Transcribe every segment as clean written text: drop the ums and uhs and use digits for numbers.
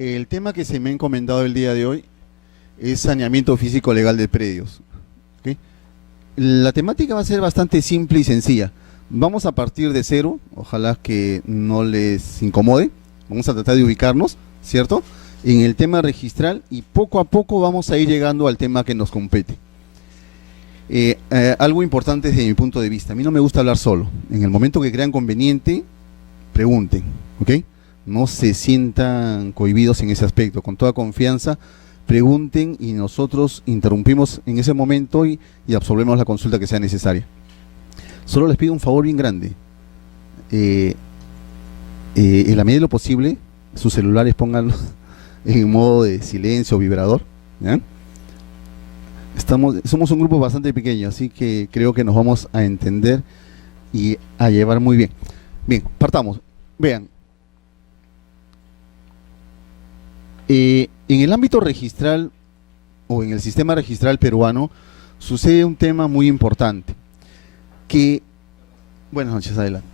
El tema que se me ha encomendado el día de hoy es saneamiento físico legal de predios. ¿Ok? La temática va a ser bastante simple y sencilla. Vamos a partir de cero, ojalá que no les incomode. Vamos a tratar de ubicarnos, ¿cierto?, en el tema registral, y poco a poco vamos a ir llegando al tema que nos compete. Algo importante desde mi punto de vista: a mí no me gusta hablar solo. En el momento que crean conveniente, pregunten, ¿ok? No se sientan cohibidos en ese aspecto. Con toda confianza, pregunten y nosotros interrumpimos en ese momento y absolvemos la consulta que sea necesaria. Solo les pido un favor bien grande. En la medida de lo posible, sus celulares pónganlos en modo de silencio o vibrador, ¿ya? Somos un grupo bastante pequeño, así que creo que nos vamos a entender y a llevar muy bien. Bien, partamos. Vean, en el ámbito registral o en el sistema registral peruano sucede un tema muy importante que... Buenas noches, adelante.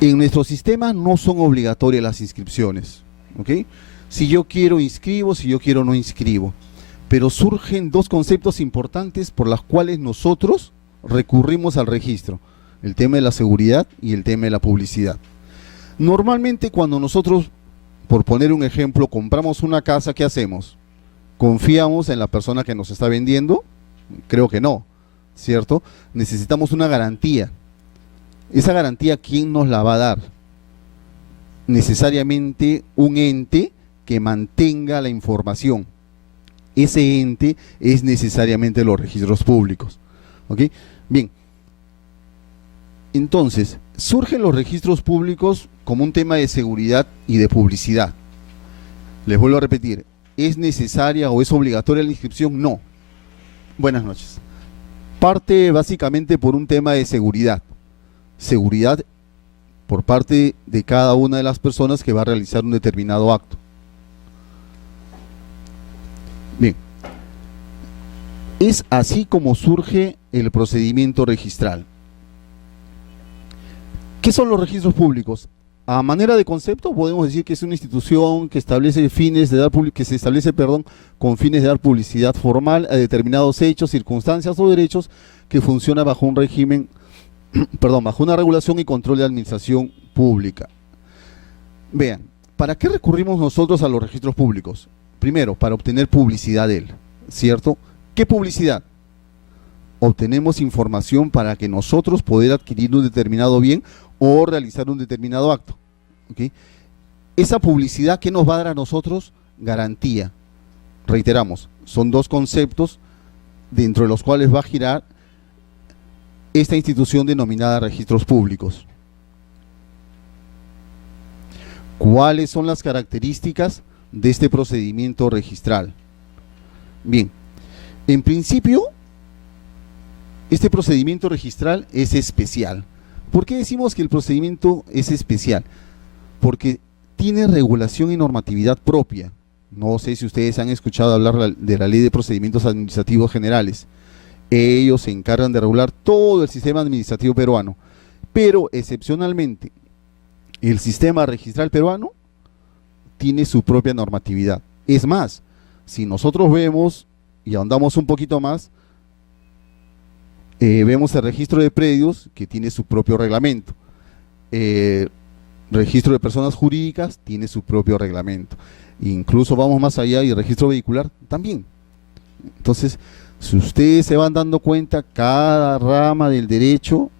En nuestro sistema no son obligatorias las inscripciones, ¿ok? Si yo quiero inscribo, si yo quiero no inscribo. Pero surgen dos conceptos importantes por los cuales nosotros recurrimos al registro: el tema de la seguridad y el tema de la publicidad. Normalmente cuando nosotros, por poner un ejemplo, compramos una casa, ¿qué hacemos? ¿Confiamos en la persona que nos está vendiendo? Creo que no, ¿cierto? Necesitamos una garantía. Esa garantía, ¿quién nos la va a dar? Necesariamente un ente que mantenga la información. Ese ente es necesariamente los registros públicos, ¿ok? Bien, entonces, surgen los registros públicos como un tema de seguridad y de publicidad. Les vuelvo a repetir, ¿es necesaria o es obligatoria la inscripción? No. Buenas noches. Parte básicamente por un tema de seguridad. Seguridad por parte de cada una de las personas que va a realizar un determinado acto. Bien, es así como surge el procedimiento registral. ¿Qué son los registros públicos? A manera de concepto podemos decir que es una institución que establece con fines de dar publicidad formal a determinados hechos, circunstancias o derechos, que funciona bajo un régimen, bajo una regulación y control de administración pública. Vean, ¿para qué recurrimos nosotros a los registros públicos? Primero, para obtener publicidad de él, ¿cierto? ¿Qué publicidad? Obtenemos información para que nosotros poder adquirir un determinado bien o realizar un determinado acto, ¿ok? Esa publicidad, ¿qué nos va a dar a nosotros? Garantía. Reiteramos, son dos conceptos dentro de los cuales va a girar esta institución denominada registros públicos. ¿Cuáles son las características de este procedimiento registral? Bien, en principio, este procedimiento registral es especial. ¿Por qué decimos que el procedimiento es especial? Porque tiene regulación y normatividad propia. No sé si ustedes han escuchado hablar de la Ley de Procedimientos Administrativos Generales. Ellos se encargan de regular todo el sistema administrativo peruano, pero excepcionalmente el sistema registral peruano tiene su propia normatividad. Es más, si nosotros vemos y ahondamos un poquito más, vemos el registro de predios, que tiene su propio reglamento. Registro de personas jurídicas tiene su propio reglamento. Incluso vamos más allá, y el registro vehicular también. Entonces, si ustedes se van dando cuenta, cada rama del derecho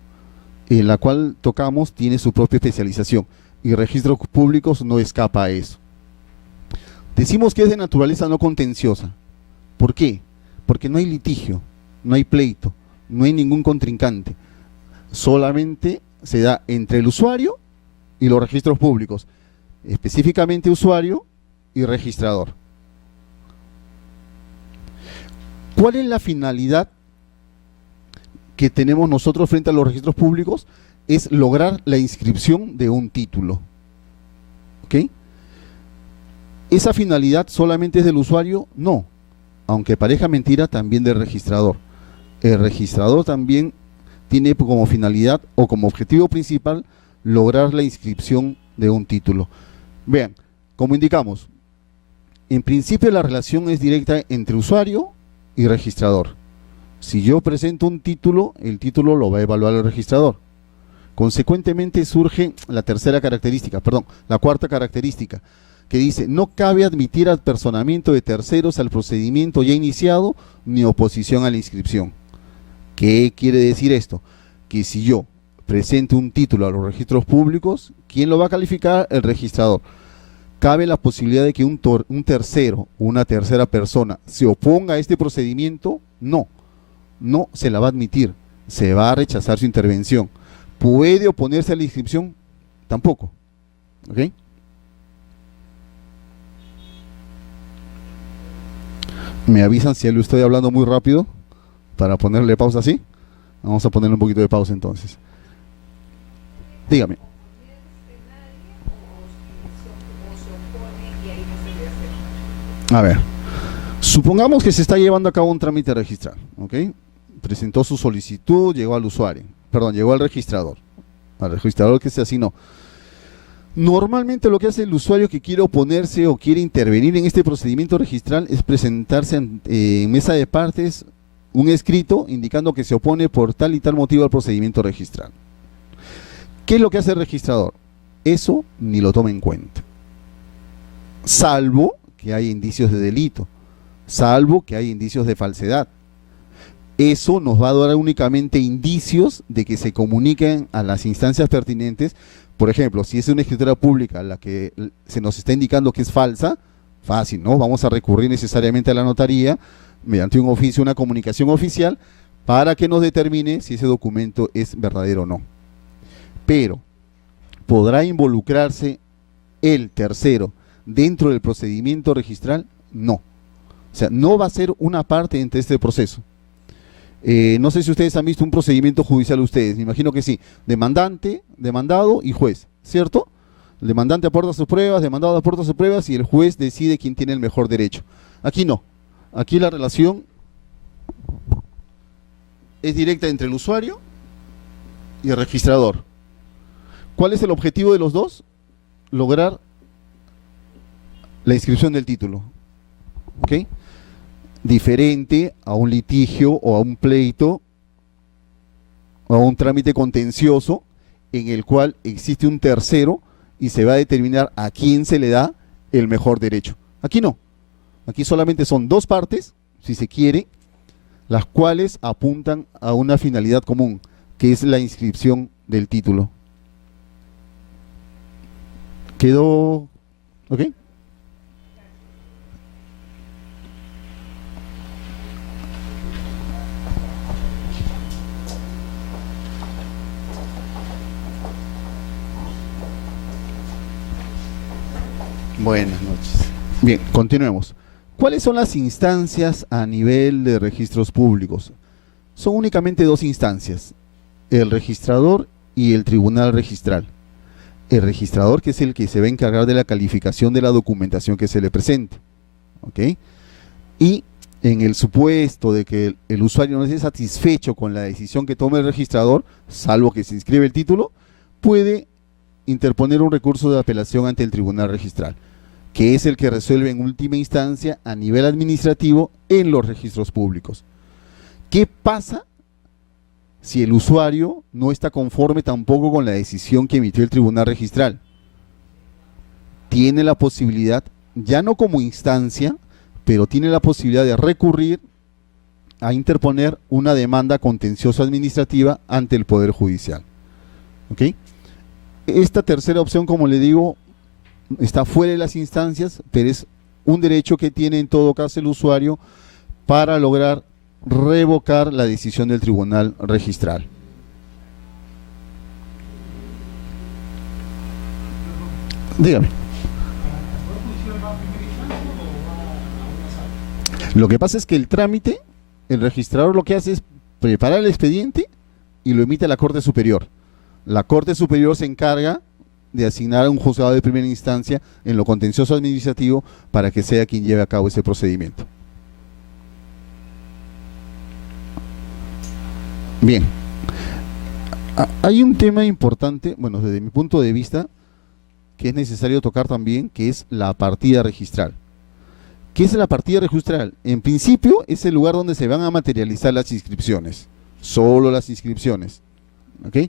en la cual tocamos tiene su propia especialización, y registros públicos no escapa a eso. Decimos que es de naturaleza no contenciosa. ¿Por qué? Porque no hay litigio, no hay pleito, no hay ningún contrincante. Solamente se da entre el usuario y los registros públicos, específicamente usuario y registrador. ¿Cuál es la finalidad que tenemos nosotros frente a los registros públicos? Es lograr la inscripción de un título, ¿ok? ¿Esa finalidad solamente es del usuario? No, aunque parezca mentira, también del registrador. El registrador también tiene como finalidad o como objetivo principal lograr la inscripción de un título. Vean, como indicamos, en principio la relación es directa entre usuario y registrador. Si yo presento un título, el título lo va a evaluar el registrador. Consecuentemente surge la cuarta característica, que dice: no cabe admitir apersonamiento de terceros al procedimiento ya iniciado ni oposición a la inscripción. ¿Qué quiere decir esto? Que si yo presento un título a los registros públicos, ¿quién lo va a calificar? El registrador. ¿Cabe la posibilidad de que un tercero, una tercera persona, se oponga a este procedimiento? No, no se la va a admitir, se va a rechazar su intervención. ¿Puede oponerse a la inscripción? Tampoco. ¿Ok? Me avisan si lo estoy hablando muy rápido para ponerle pausa así. Vamos a ponerle un poquito de pausa entonces. Dígame. A ver, supongamos que se está llevando a cabo un trámite registral, ¿ok? Presentó su solicitud, llegó al usuario, llegó al registrador que se asignó. Normalmente lo que hace el usuario que quiere oponerse o quiere intervenir en este procedimiento registral es presentarse en mesa de partes un escrito indicando que se opone por tal y tal motivo al procedimiento registral. ¿Qué es lo que hace el registrador? Eso ni lo toma en cuenta, salvo que hay indicios de delito, salvo que hay indicios de falsedad. Eso nos va a dar únicamente indicios de que se comuniquen a las instancias pertinentes. Por ejemplo, si es una escritura pública la que se nos está indicando que es falsa, fácil, ¿no? Vamos a recurrir necesariamente a la notaría mediante un oficio, una comunicación oficial, para que nos determine si ese documento es verdadero o no. Pero, ¿podrá involucrarse el tercero dentro del procedimiento registral? No. O sea, no va a ser una parte entre este proceso. No sé si ustedes han visto un procedimiento judicial ustedes, me imagino que sí. Demandante, demandado y juez, ¿cierto? El demandante aporta sus pruebas, demandado aporta sus pruebas y el juez decide quién tiene el mejor derecho. Aquí no. Aquí la relación es directa entre el usuario y el registrador. ¿Cuál es el objetivo de los dos? Lograr la inscripción del título. ¿Ok? Diferente a un litigio o a un pleito o a un trámite contencioso en el cual existe un tercero y se va a determinar a quién se le da el mejor derecho. Aquí no. Aquí solamente son dos partes, si se quiere, las cuales apuntan a una finalidad común, que es la inscripción del título. ¿Quedó? ¿Ok? Buenas noches. Bien, continuemos. ¿Cuáles son las instancias a nivel de registros públicos? Son únicamente dos instancias, el registrador y el tribunal registral. El registrador, que es el que se va a encargar de la calificación de la documentación que se le presente, ¿ok? Y en el supuesto de que el usuario no esté satisfecho con la decisión que tome el registrador, salvo que se inscribe el título, puede interponer un recurso de apelación ante el tribunal registral, que es el que resuelve en última instancia a nivel administrativo en los registros públicos. ¿Qué pasa si el usuario no está conforme tampoco con la decisión que emitió el tribunal registral? Tiene la posibilidad, ya no como instancia, pero tiene la posibilidad de recurrir a interponer una demanda contenciosa administrativa ante el Poder Judicial. ¿Ok? Esta tercera opción, como le digo, está fuera de las instancias, pero es un derecho que tiene en todo caso el usuario para lograr revocar la decisión del tribunal registral. Dígame. Lo que pasa es que el trámite, el registrador lo que hace es preparar el expediente y lo emite a la Corte Superior. La Corte Superior se encarga de asignar a un juzgado de primera instancia en lo contencioso administrativo para que sea quien lleve a cabo ese procedimiento. Bien, hay un tema importante, bueno, desde mi punto de vista, que es necesario tocar también, que es la partida registral. ¿Qué es la partida registral? En principio es el lugar donde se van a materializar las inscripciones, solo las inscripciones. ¿Ok?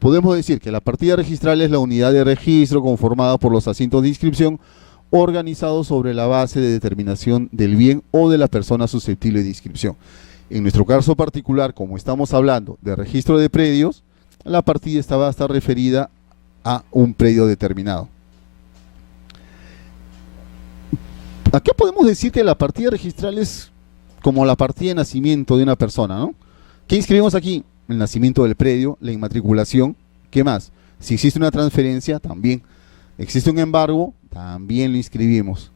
Podemos decir que la partida registral es la unidad de registro conformada por los asientos de inscripción organizados sobre la base de determinación del bien o de la persona susceptible de inscripción. En nuestro caso particular, como estamos hablando de registro de predios, la partida va a estar referida a un predio determinado. Aquí podemos decir que la partida registral es como la partida de nacimiento de una persona, ¿no? ¿Qué inscribimos aquí? El nacimiento del predio, la inmatriculación. ¿Qué más? Si existe una transferencia, también. ¿Existe un embargo? También lo inscribimos.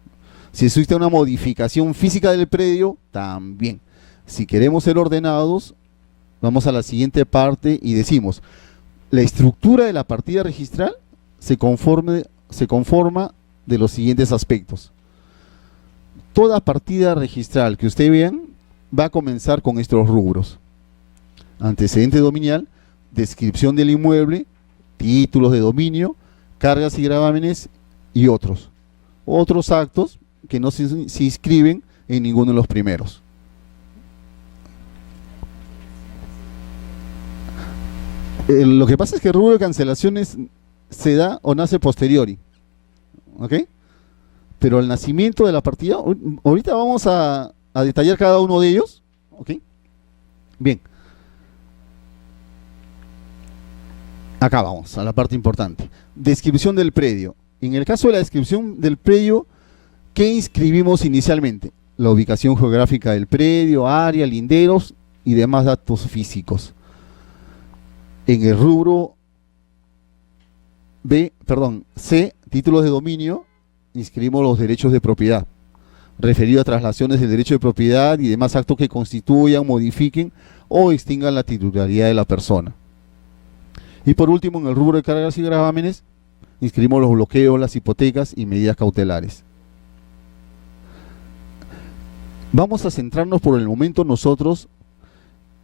Si existe una modificación física del predio, también. Si queremos ser ordenados, vamos a la siguiente parte y decimos: la estructura de la partida registral se conforma de los siguientes aspectos. Toda partida registral que ustedes vean va a comenzar con estos rubros: antecedente dominial, descripción del inmueble, títulos de dominio, cargas y gravámenes y otros actos que no se inscriben en ninguno de los primeros. Lo que pasa es que el rubro de cancelaciones se da o nace posteriori, ¿ok? Pero el nacimiento de la partida, ahorita vamos a detallar cada uno de ellos, ¿ok? Bien. Acá vamos, a la parte importante. Descripción del predio. En el caso de la descripción del predio, ¿qué inscribimos inicialmente? La ubicación geográfica del predio, área, linderos y demás datos físicos. En el rubro C, títulos de dominio, inscribimos los derechos de propiedad, referido a traslaciones del derecho de propiedad y demás actos que constituyan, modifiquen o extingan la titularidad de la persona. Y por último, en el rubro de cargas y gravámenes, inscribimos los bloqueos, las hipotecas y medidas cautelares. Vamos a centrarnos por el momento nosotros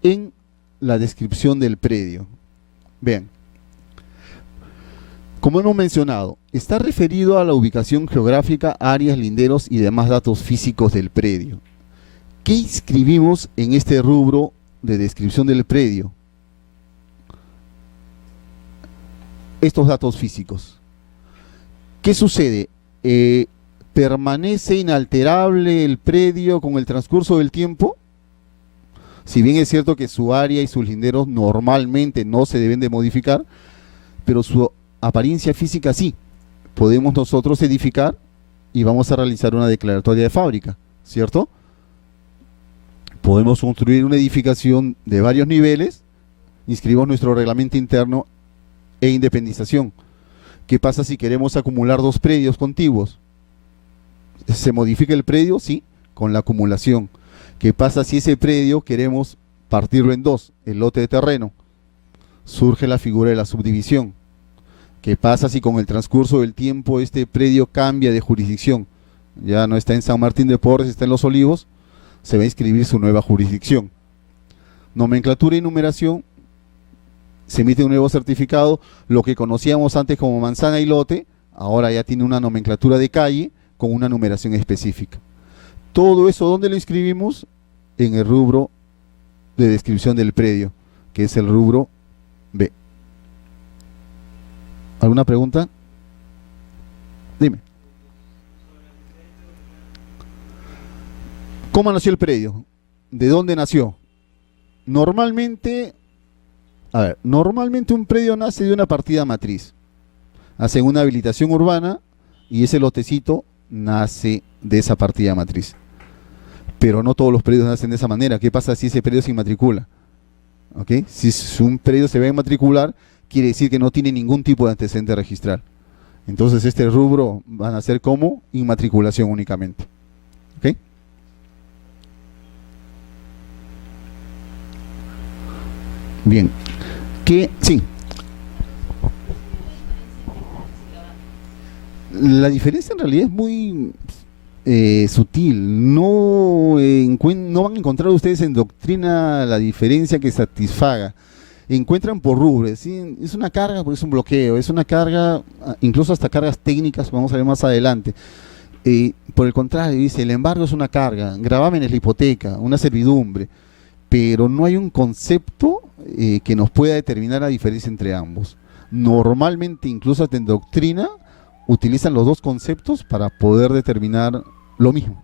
en la descripción del predio. Vean, como hemos mencionado, está referido a la ubicación geográfica, áreas, linderos y demás datos físicos del predio. ¿Qué inscribimos en este rubro de descripción del predio? Estos datos físicos. ¿Qué sucede? ¿Permanece inalterable el predio con el transcurso del tiempo? Si bien es cierto que su área y sus linderos normalmente no se deben de modificar, pero su apariencia física sí. Podemos nosotros edificar y vamos a realizar una declaratoria de fábrica, ¿cierto? Podemos construir una edificación de varios niveles, inscribimos nuestro reglamento interno e independización. ¿Qué pasa si queremos acumular dos predios contiguos? ¿Se modifica el predio? Sí, con la acumulación. ¿Qué pasa si ese predio queremos partirlo en dos, el lote de terreno? Surge la figura de la subdivisión. ¿Qué pasa si con el transcurso del tiempo este predio cambia de jurisdicción? Ya no está en San Martín de Porres, está en Los Olivos, se va a inscribir su nueva jurisdicción. Nomenclatura y numeración, se emite un nuevo certificado, lo que conocíamos antes como manzana y lote, ahora ya tiene una nomenclatura de calle con una numeración específica. Todo eso, ¿dónde lo inscribimos? En el rubro de descripción del predio, que es el rubro B. ¿Alguna pregunta? Dime. ¿Cómo nació el predio? ¿De dónde nació? Normalmente un predio nace de una partida matriz. Hacen una habilitación urbana y ese lotecito nace de esa partida matriz. Pero no todos los predios nacen de esa manera. ¿Qué pasa si ese predio se inmatricula? ¿Okay? Si un predio se va a inmatricular, quiere decir que no tiene ningún tipo de antecedente registral. Entonces este rubro van a ser como inmatriculación únicamente. ¿Ok? Bien. Sí. La diferencia en realidad es muy sutil. No van a encontrar ustedes en doctrina la diferencia que satisfaga. encuentran por rubros, ¿sí? Es una carga, pues es un bloqueo, es una carga, incluso hasta cargas técnicas, vamos a ver más adelante. Por el contrario, dice, el embargo es una carga, gravamen es la hipoteca, una servidumbre, pero no hay un concepto que nos pueda determinar la diferencia entre ambos. Normalmente, incluso hasta en doctrina, utilizan los dos conceptos para poder determinar lo mismo.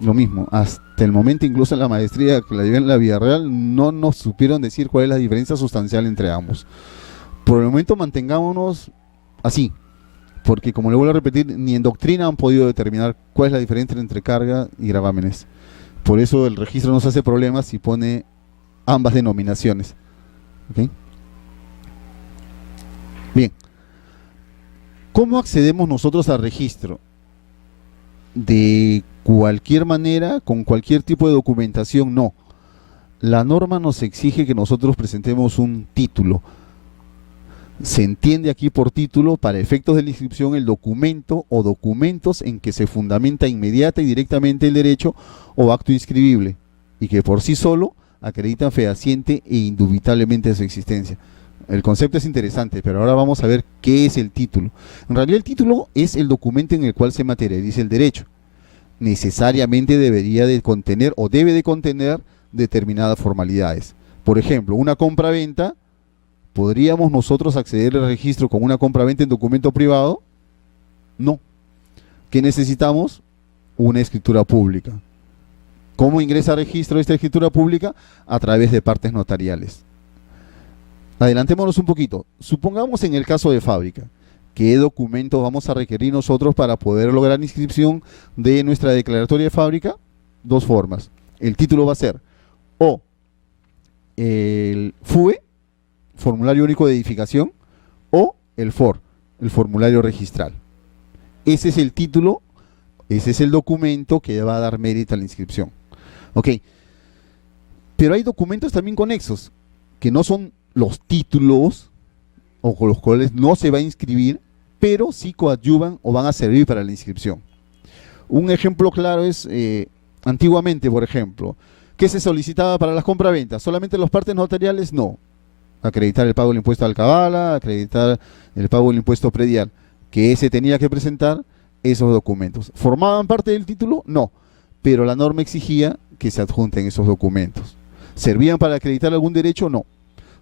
Lo mismo, hasta el momento incluso en la maestría que la llevé en la vida real no nos supieron decir cuál es la diferencia sustancial entre ambos. Por el momento mantengámonos así, porque como le vuelvo a repetir, ni en doctrina han podido determinar cuál es la diferencia entre carga y gravámenes. Por eso el registro nos hace problemas si pone ambas denominaciones. ¿Okay? Bien, ¿cómo accedemos nosotros al registro? De cualquier manera, con cualquier tipo de documentación, no. La norma nos exige que nosotros presentemos un título. Se entiende aquí por título, para efectos de la inscripción, el documento o documentos en que se fundamenta inmediata y directamente el derecho o acto inscribible, y que por sí solo acreditan fehaciente e indubitablemente su existencia. El concepto es interesante, pero ahora vamos a ver qué es el título. En realidad el título es el documento en el cual se materializa el derecho. Necesariamente debería de contener o debe de contener determinadas formalidades. Por ejemplo, una compra-venta, ¿podríamos nosotros acceder al registro con una compra-venta en documento privado? No. ¿Qué necesitamos? Una escritura pública. ¿Cómo ingresa a registro esta escritura pública? A través de partes notariales. Adelantémonos un poquito. Supongamos en el caso de fábrica, ¿qué documentos vamos a requerir nosotros para poder lograr la inscripción de nuestra declaratoria de fábrica? Dos formas. El título va a ser o el FUE, Formulario Único de Edificación, o el FOR, el Formulario Registral. Ese es el título, ese es el documento que va a dar mérito a la inscripción. Ok. Pero hay documentos también conexos, que no son los títulos, o con los cuales no se va a inscribir, pero sí coadyuvan o van a servir para la inscripción. Un ejemplo claro es, antiguamente, por ejemplo, ¿qué se solicitaba para las compraventas? ¿Solamente los partes notariales? No. Acreditar el pago del impuesto de alcabala, acreditar el pago del impuesto predial, que se tenía que presentar esos documentos. ¿Formaban parte del título? No, pero la norma exigía que se adjunten esos documentos. ¿Servían para acreditar algún derecho? No.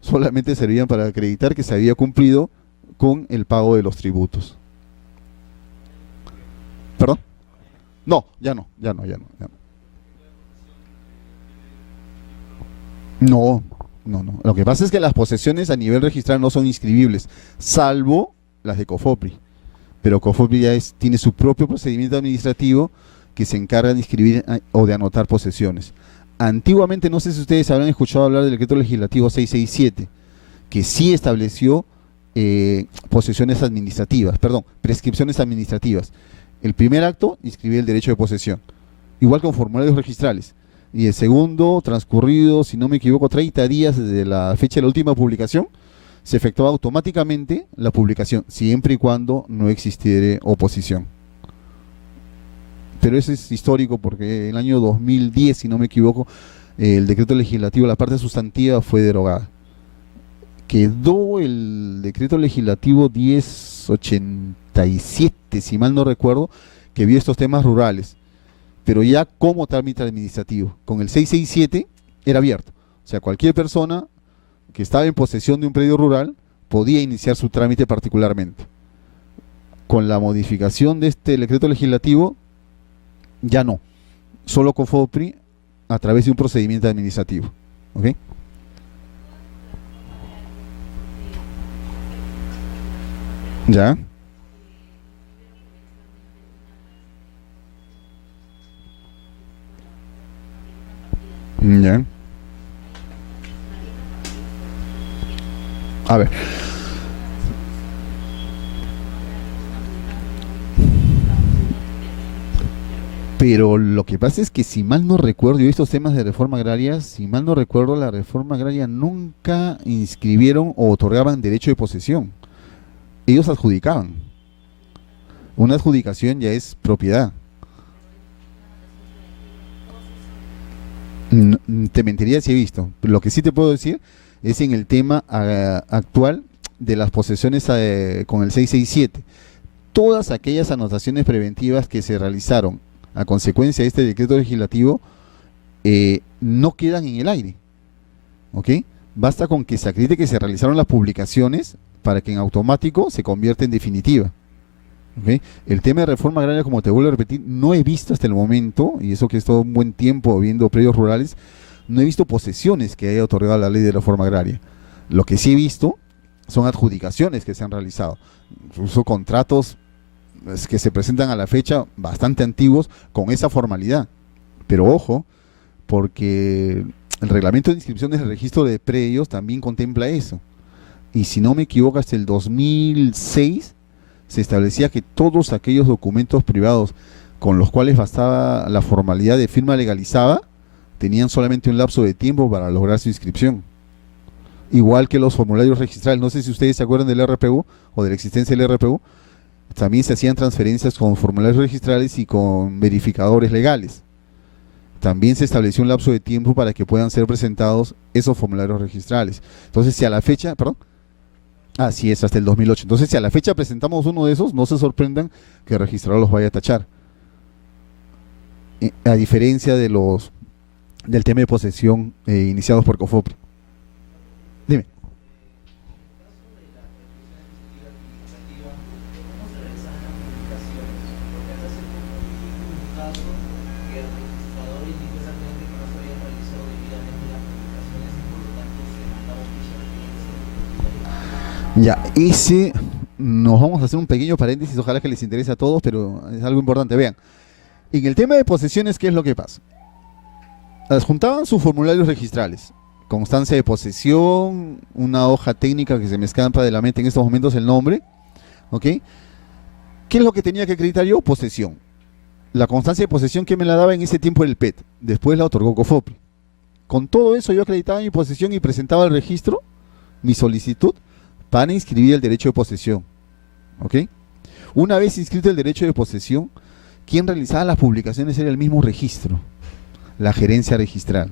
Solamente servían para acreditar que se había cumplido con el pago de los tributos. ¿Perdón? No, ya no. No, no. Lo que pasa es que las posesiones a nivel registral no son inscribibles, salvo las de COFOPRI. Pero COFOPRI ya tiene su propio procedimiento administrativo que se encarga de inscribir o de anotar posesiones. Antiguamente, no sé si ustedes habrán escuchado hablar del decreto legislativo 667, que sí estableció posesiones administrativas, prescripciones administrativas. El primer acto, inscribir el derecho de posesión, igual con formularios registrales. Y el segundo, transcurrido, si no me equivoco, 30 días desde la fecha de la última publicación, se efectúa automáticamente la publicación, siempre y cuando no existiere oposición. Pero eso es histórico porque en el año 2010, si no me equivoco, el decreto legislativo, la parte sustantiva fue derogada. Quedó el decreto legislativo 1087, si mal no recuerdo, que vio estos temas rurales, pero ya como trámite administrativo. Con el 667 era abierto, o sea, cualquier persona que estaba en posesión de un predio rural podía iniciar su trámite particularmente. Con la modificación de este decreto legislativo, ya no, solo COFOPRI a través de un procedimiento administrativo. ¿Ok? ¿Ya? ¿Ya? A ver. Pero lo que pasa es que si mal no recuerdo, yo estos temas de reforma agraria, si mal no recuerdo, la reforma agraria nunca inscribieron o otorgaban derecho de posesión. Ellos adjudicaban. Una adjudicación ya es propiedad. Te mentiría si he visto. Lo que sí te puedo decir es en el tema actual de las posesiones con el 667. Todas aquellas anotaciones preventivas que se realizaron a consecuencia de este decreto legislativo no quedan en el aire, ¿ok? Basta con que se acredite que se realizaron las publicaciones para que en automático se convierta en definitiva. ¿Okay? El tema de reforma agraria, como te vuelvo a repetir, no he visto hasta el momento, y eso que he estado un buen tiempo viendo predios rurales, no he visto posesiones que haya otorgado la ley de reforma agraria. Lo que sí he visto son adjudicaciones que se han realizado, incluso contratos que se presentan a la fecha bastante antiguos con esa formalidad. Pero ojo, porque el reglamento de inscripciones del registro de predios también contempla eso. Y si no me equivoco, hasta el 2006 se establecía que todos aquellos documentos privados con los cuales bastaba la formalidad de firma legalizada tenían solamente un lapso de tiempo para lograr su inscripción. Igual que los formularios registrales. No sé si ustedes se acuerdan del RPU o de la existencia del RPU. También se hacían transferencias con formularios registrales y con verificadores legales. También se estableció un lapso de tiempo para que puedan ser presentados esos formularios registrales. Entonces, si a la fecha, perdón, así es, hasta el 2008. Entonces, si a la fecha presentamos uno de esos, no se sorprendan que el registrador los vaya a tachar. A diferencia de del tema de posesión iniciados por COFOPRI. Dime. Ya, ese, nos vamos a hacer un pequeño paréntesis, ojalá que les interese a todos, pero es algo importante. Vean, en el tema de posesiones, ¿qué es lo que pasa? Adjuntaban sus formularios registrales, constancia de posesión, una hoja técnica que se me escapa de la mente en estos momentos el nombre, ¿ok? ¿Qué es lo que tenía que acreditar yo? Posesión. La constancia de posesión que me la daba en ese tiempo el PET, después la otorgó COFOPRI. Con todo eso yo acreditaba mi posesión y presentaba al registro mi solicitud para inscribir el derecho de posesión, ¿ok? Una vez inscrito el derecho de posesión, quien realizaba las publicaciones era el mismo registro, la gerencia registral,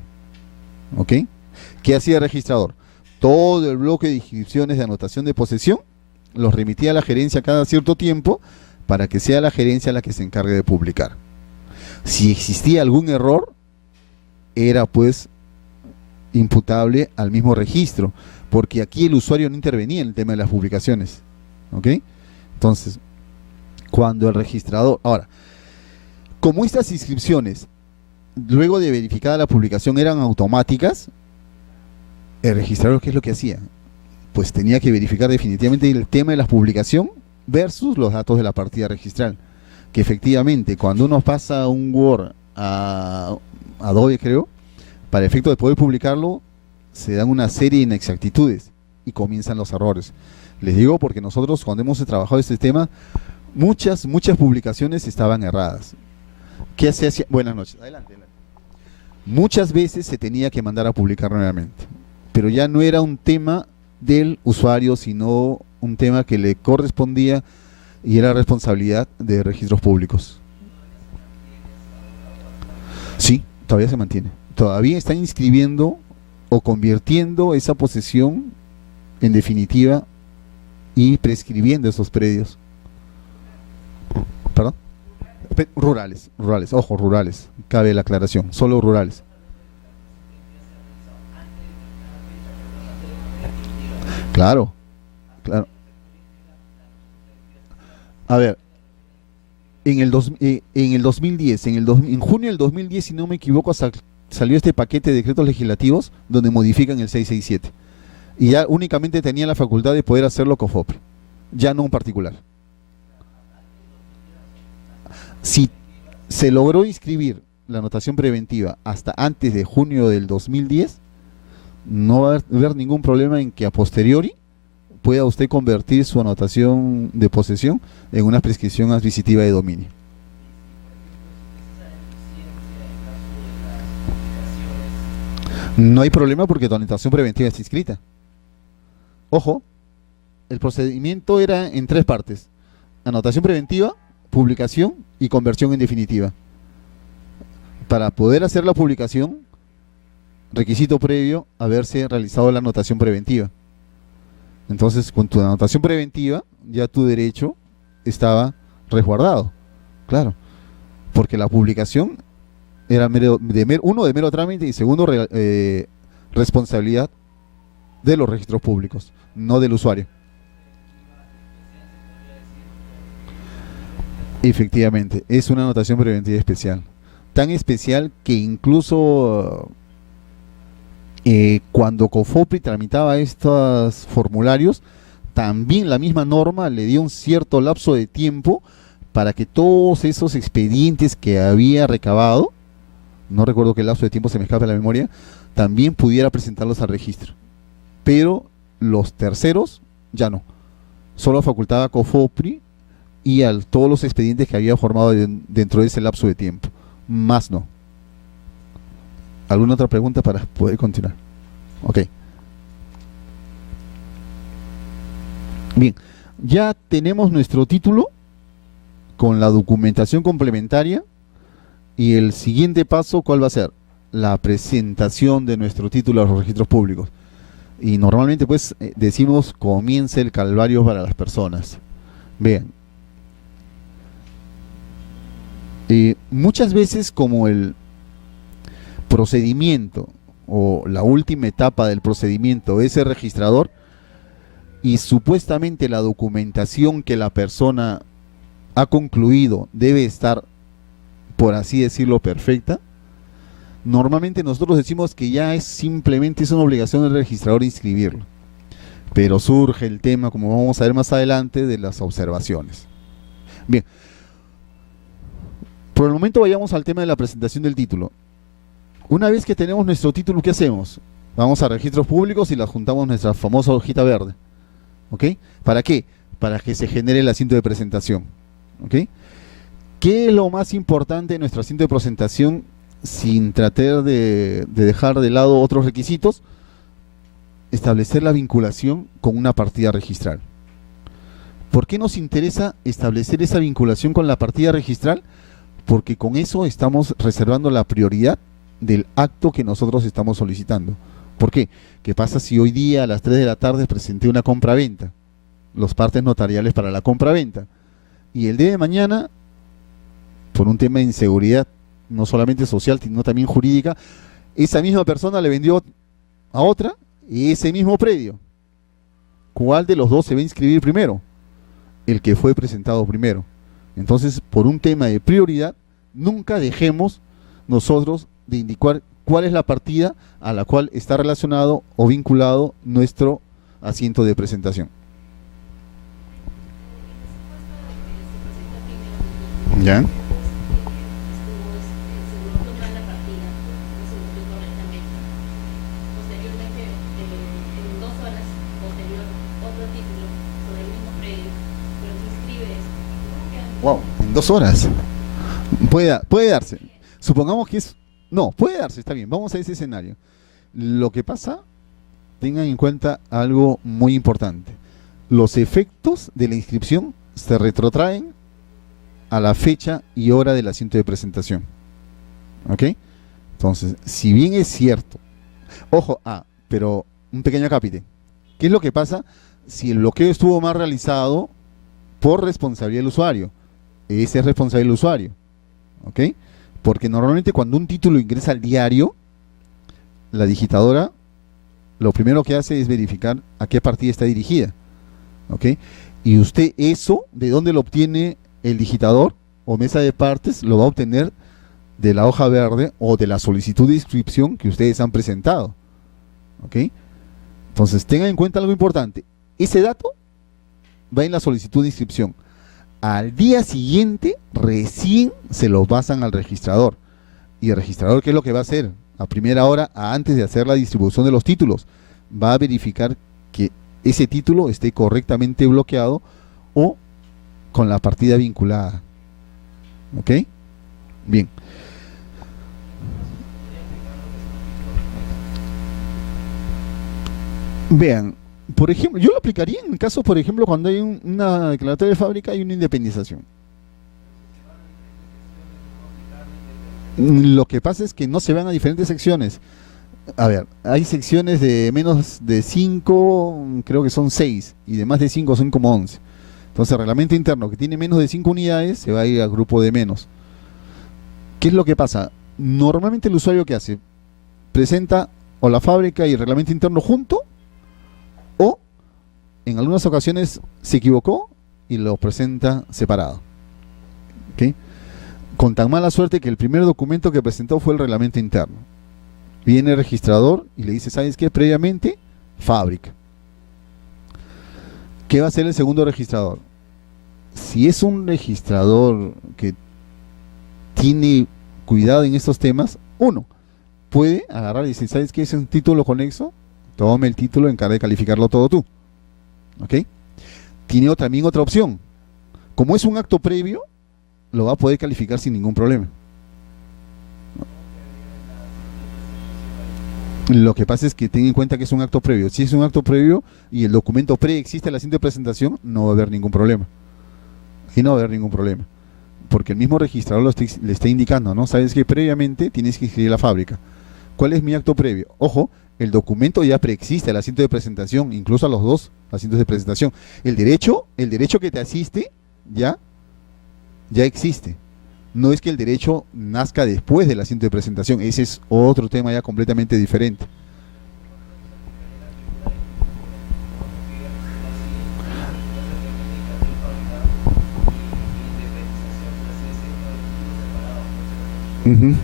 ¿ok? ¿Qué hacía el registrador? Todo el bloque de inscripciones de anotación de posesión los remitía a la gerencia cada cierto tiempo para que sea la gerencia la que se encargue de publicar. Si existía algún error, era pues imputable al mismo registro, porque aquí el usuario no intervenía en el tema de las publicaciones, ¿ok? Entonces, cuando el registrador... Ahora, como estas inscripciones, luego de verificada la publicación, eran automáticas, el registrador, ¿qué es lo que hacía? Pues tenía que verificar definitivamente el tema de la publicación versus los datos de la partida registral. Que efectivamente, cuando uno pasa un Word a Adobe, creo, para efecto de poder publicarlo, se dan una serie de inexactitudes y comienzan los errores. Les digo porque nosotros, cuando hemos trabajado este tema, muchas publicaciones estaban erradas. ¿Qué se hacía? Buenas noches, adelante. Muchas veces se tenía que mandar a publicar nuevamente, pero ya no era un tema del usuario, sino un tema que le correspondía y era responsabilidad de registros públicos. Sí, todavía se mantiene. Todavía están inscribiendo o convirtiendo esa posesión en definitiva y prescribiendo esos predios. ¿Perdón? Rurales, ojo, rurales, cabe la aclaración, solo rurales. Claro, claro. A ver, en el 2010, en junio del 2010, si no me equivoco, salió este paquete de decretos legislativos donde modifican el 667. Y ya únicamente tenía la facultad de poder hacerlo COFOPRI, ya no un particular. Si se logró inscribir la anotación preventiva hasta antes de junio del 2010, no va a haber ningún problema en que a posteriori pueda usted convertir su anotación de posesión en una prescripción adquisitiva de dominio. No hay problema porque tu anotación preventiva está inscrita. Ojo, el procedimiento era en tres partes: anotación preventiva, publicación y conversión en definitiva. Para poder hacer la publicación, requisito previo haberse realizado la anotación preventiva. Entonces, con tu anotación preventiva, ya tu derecho estaba resguardado. Claro, porque la publicación era uno, de mero trámite, y segundo, responsabilidad de los registros públicos, no del usuario. Efectivamente, es una anotación preventiva especial. Tan especial que incluso cuando COFOPRI tramitaba estos formularios, también la misma norma le dio un cierto lapso de tiempo para que todos esos expedientes que había recabado, no recuerdo qué lapso de tiempo, se me escapa de la memoria, también pudiera presentarlos al registro. Pero los terceros ya no. Solo facultaba a COFOPRI y a todos los expedientes que había formado dentro de ese lapso de tiempo. Más no. ¿Alguna otra pregunta para poder continuar? Ok. Bien, ya tenemos nuestro título con la documentación complementaria, y el siguiente paso, ¿cuál va a ser? La presentación de nuestro título a los registros públicos. Y normalmente pues decimos comienza el calvario para las personas. Vean, muchas veces, como el procedimiento o la última etapa del procedimiento es el registrador, y supuestamente la documentación que la persona ha concluido debe estar, por así decirlo, perfecta, normalmente nosotros decimos que ya simplemente es una obligación del registrador inscribirlo. Pero surge el tema, como vamos a ver más adelante, de las observaciones. Bien, por el momento vayamos al tema de la presentación del título. Una vez que tenemos nuestro título, ¿qué hacemos? Vamos a registros públicos y la juntamos nuestra famosa hojita verde. ¿Ok? ¿Para qué? Para que se genere el asiento de presentación. ¿Ok? ¿Qué es lo más importante en nuestro asiento de presentación, sin tratar de dejar de lado otros requisitos? Establecer la vinculación con una partida registral. ¿Por qué nos interesa establecer esa vinculación con la partida registral? Porque con eso estamos reservando la prioridad del acto que nosotros estamos solicitando. ¿Por qué? ¿Qué pasa si hoy día a las 3 de la tarde presenté una compra-venta? Los partes notariales para la compra-venta. Y el día de mañana, por un tema de inseguridad, no solamente social, sino también jurídica, esa misma persona le vendió a otra ese mismo predio. ¿Cuál de los dos se va a inscribir primero? El que fue presentado primero. Entonces, por un tema de prioridad, nunca dejemos nosotros de indicar cuál es la partida a la cual está relacionado o vinculado nuestro asiento de presentación. ¿Ya? Wow, en 2 horas. Puede darse. Supongamos que es... No, puede darse, está bien. Vamos a ese escenario. Lo que pasa, tengan en cuenta algo muy importante. Los efectos de la inscripción se retrotraen a la fecha y hora del asiento de presentación. ¿Ok? Entonces, si bien es cierto... Ojo, pero un pequeño acápite. ¿Qué es lo que pasa si el bloqueo estuvo mal realizado por responsabilidad del usuario? Ese es responsable del usuario. ¿Ok? Porque normalmente cuando un título ingresa al diario, la digitadora lo primero que hace es verificar a qué partida está dirigida. ¿Ok? Y usted eso, ¿de dónde lo obtiene el digitador o mesa de partes? Lo va a obtener de la hoja verde o de la solicitud de inscripción que ustedes han presentado. ¿Ok? Entonces tengan en cuenta algo importante. Ese dato va en la solicitud de inscripción. Al día siguiente recién se lo pasan al registrador. Y el registrador, ¿qué es lo que va a hacer? A primera hora, antes de hacer la distribución de los títulos, va a verificar que ese título esté correctamente bloqueado o con la partida vinculada. ¿Ok? Bien. Vean, por ejemplo, yo lo aplicaría en el caso, por ejemplo, cuando hay una declaratoria de fábrica y una independización. Lo que pasa es que no se van a diferentes secciones. A ver, hay secciones de menos de 5, creo que son 6, y de más de 5 son como 11. Entonces, el reglamento interno que tiene menos de 5 unidades se va a ir al grupo de menos. ¿Qué es lo que pasa? Normalmente el usuario que hace presenta o la fábrica y el reglamento interno junto, o en algunas ocasiones se equivocó y lo presenta separado. ¿Ok? Con tan mala suerte que el primer documento que presentó fue el reglamento interno. Viene el registrador y le dice, ¿sabes qué? Previamente, fábrica. ¿Qué va a hacer el segundo registrador? Si es un registrador que tiene cuidado en estos temas, uno, puede agarrar y decir, ¿sabes qué? Es un título conexo, tome el título, encarga de calificarlo todo tú. ¿Ok? Tiene también otra opción. Como es un acto previo, lo va a poder calificar sin ningún problema. Lo que pasa es que ten en cuenta que es un acto previo. Si es un acto previo y el documento preexiste al asiento de presentación, no va a haber ningún problema. Y no va a haber ningún problema. Porque el mismo registrador le está indicando, ¿no? Sabes que previamente tienes que inscribir la fábrica. ¿Cuál es mi acto previo? Ojo, el documento ya preexiste al asiento de presentación, incluso a los dos asientos de presentación. El derecho que te asiste ya existe. No es que el derecho nazca después del asiento de presentación, ese es otro tema ya completamente diferente. Ujú.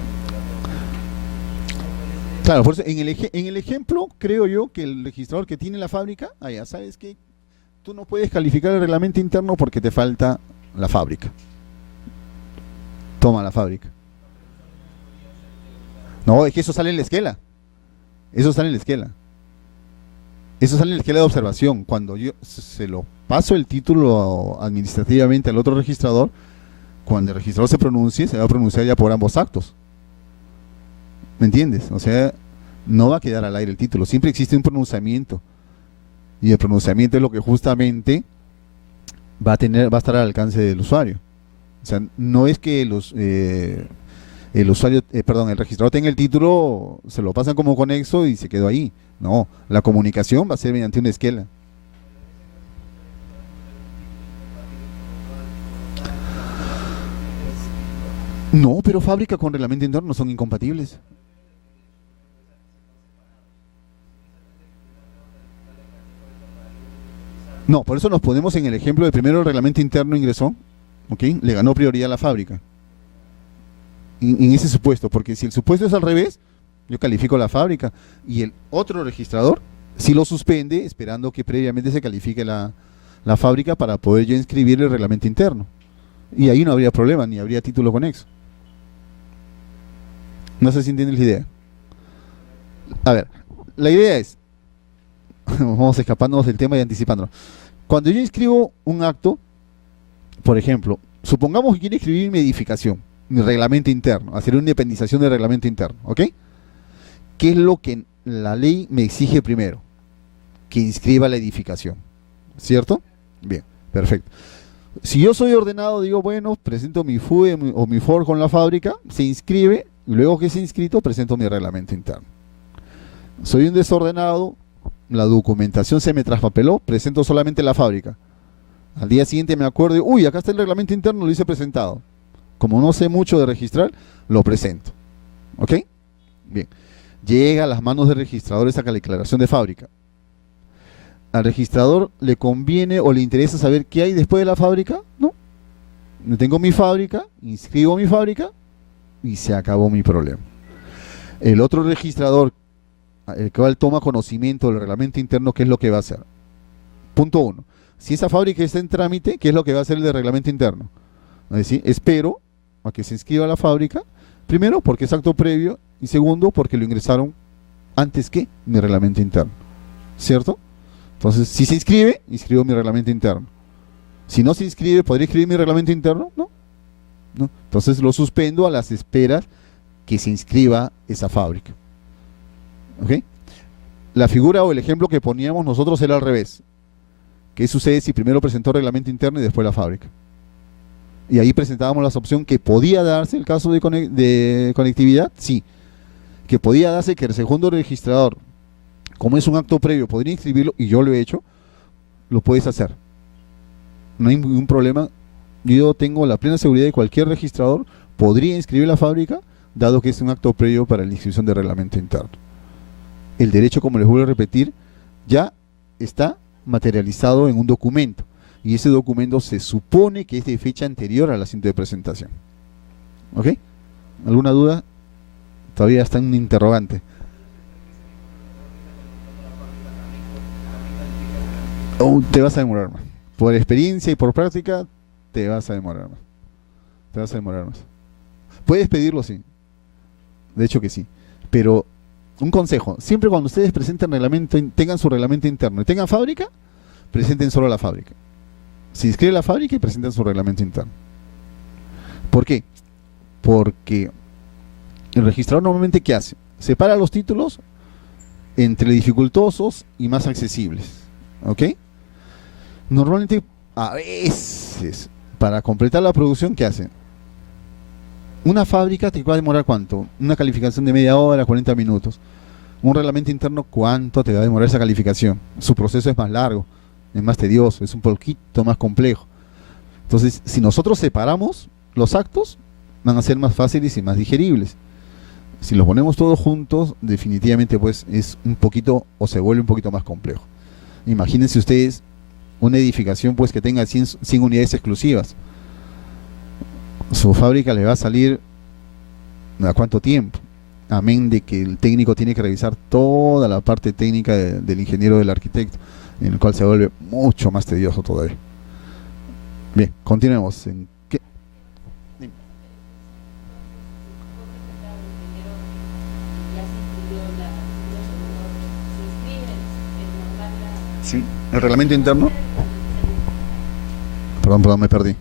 Claro, por eso en el ejemplo creo yo que el registrador que tiene la fábrica, ya sabes que tú no puedes calificar el reglamento interno porque te falta la fábrica. Toma la fábrica. No, es que eso sale en la esquela. Eso sale en la esquela. Eso sale en la esquela de observación. Cuando yo se lo paso el título administrativamente al otro registrador, cuando el registrador se pronuncie, se va a pronunciar ya por ambos actos. ¿Me entiendes? O sea, no va a quedar al aire el título. Siempre existe un pronunciamiento. Y el pronunciamiento es lo que justamente va a estar al alcance del usuario. O sea, no es que el usuario, perdón, el registrador tenga el título, se lo pasan como conexo y se quedó ahí. No, la comunicación va a ser mediante una esquela. No, pero fábrica con reglamento interno son incompatibles. No, por eso nos ponemos en el ejemplo de primero el reglamento interno ingresó, ¿ok? Le ganó prioridad a la fábrica. En ese supuesto, porque si el supuesto es al revés, yo califico la fábrica y el otro registrador sí lo suspende esperando que previamente se califique la fábrica para poder yo inscribir el reglamento interno. Y ahí no habría problema, ni habría título conexo. No sé si entiendes la idea. A ver, la idea es, vamos escapándonos del tema y anticipándonos. Cuando yo inscribo un acto, por ejemplo, supongamos que quiero escribir mi edificación, mi reglamento interno, hacer una independización del reglamento interno, ¿ok? ¿Qué es lo que la ley me exige primero? Que inscriba la edificación, ¿cierto? Bien, perfecto. Si yo soy ordenado, digo, bueno, presento mi FUE o mi FOR con la fábrica, se inscribe, y luego que se ha inscrito, presento mi reglamento interno. Soy un desordenado, la documentación se me traspapeló, presento solamente la fábrica. Al día siguiente me acuerdo, uy, acá está el reglamento interno, lo hice presentado. Como no sé mucho de registrar, lo presento. ¿Ok? Bien. Llega a las manos del registrador esa declaración de fábrica. ¿Al registrador le conviene o le interesa saber qué hay después de la fábrica? No. Tengo mi fábrica, inscribo mi fábrica y se acabó mi problema. El otro registrador, el cual toma conocimiento del reglamento interno, ¿qué es lo que va a hacer? Punto uno. Si esa fábrica está en trámite, ¿qué es lo que va a hacer el de reglamento interno? Es decir, espero a que se inscriba la fábrica, primero porque es acto previo y segundo porque lo ingresaron antes que mi reglamento interno. ¿Cierto? Entonces, si se inscribe, inscribo mi reglamento interno. Si no se inscribe, ¿podría escribir mi reglamento interno? No. No. Entonces lo suspendo a las esperas que se inscriba esa fábrica. ¿Ok? La figura o el ejemplo que poníamos nosotros era al revés. ¿Qué sucede si primero presentó el reglamento interno y después la fábrica? Y ahí presentábamos la opción que podía darse el caso de conectividad, sí. que podía darse que el segundo registrador, como es un acto previo, podría inscribirlo, y yo lo he hecho, lo puedes hacer. No hay ningún problema. Yo tengo la plena seguridad de que cualquier registrador podría inscribir la fábrica, dado que es un acto previo para la inscripción de reglamento interno. El derecho, como les vuelvo a repetir, ya está materializado en un documento, y ese documento se supone que es de fecha anterior al asiento de presentación. ¿Ok? ¿Alguna duda? Todavía está en un interrogante. Te vas a demorar más. Por experiencia y por práctica, te vas a demorar más. Te vas a demorar más. Puedes pedirlo, sí. De hecho que sí. Pero un consejo, siempre cuando ustedes presenten reglamento, tengan su reglamento interno y tengan fábrica, presenten solo la fábrica. Se inscribe la fábrica y presenten su reglamento interno. ¿Por qué? Porque el registrador normalmente, ¿qué hace? Separa los títulos entre dificultosos y más accesibles. ¿Ok? Normalmente, a veces, para completar la producción, ¿qué hace? Una fábrica te va a demorar ¿cuánto? Una calificación de media hora, 40 minutos. Un reglamento interno, ¿cuánto te va a demorar esa calificación? Su proceso es más largo, es más tedioso, es un poquito más complejo. Entonces, si nosotros separamos los actos, van a ser más fáciles y más digeribles. Si los ponemos todos juntos, definitivamente pues es un poquito, o se vuelve un poquito más complejo. Imagínense ustedes una edificación pues que tenga 100 unidades exclusivas. Su fábrica le va a salir ¿a cuánto tiempo? Amén de que el técnico tiene que revisar toda la parte técnica del ingeniero, del arquitecto, en el cual se vuelve mucho más tedioso todavía. Bien, continuemos. ¿En qué? Sí, el reglamento interno. Perdón, me perdí.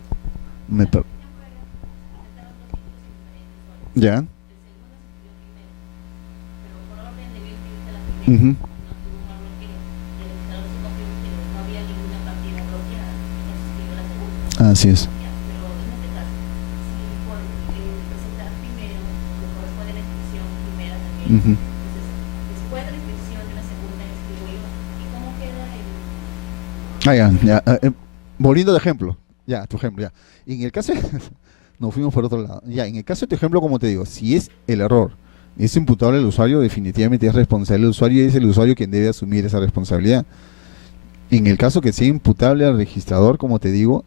Ya. Ujú. Así es. Ujú. Volviendo de ejemplo. Ya, tu ejemplo, ya. En el caso nos fuimos por otro lado. Ya, en el caso de tu ejemplo, como te digo, si es el error, es imputable al usuario, definitivamente es responsable el usuario y es el usuario quien debe asumir esa responsabilidad. En el caso que sea imputable al registrador, como te digo,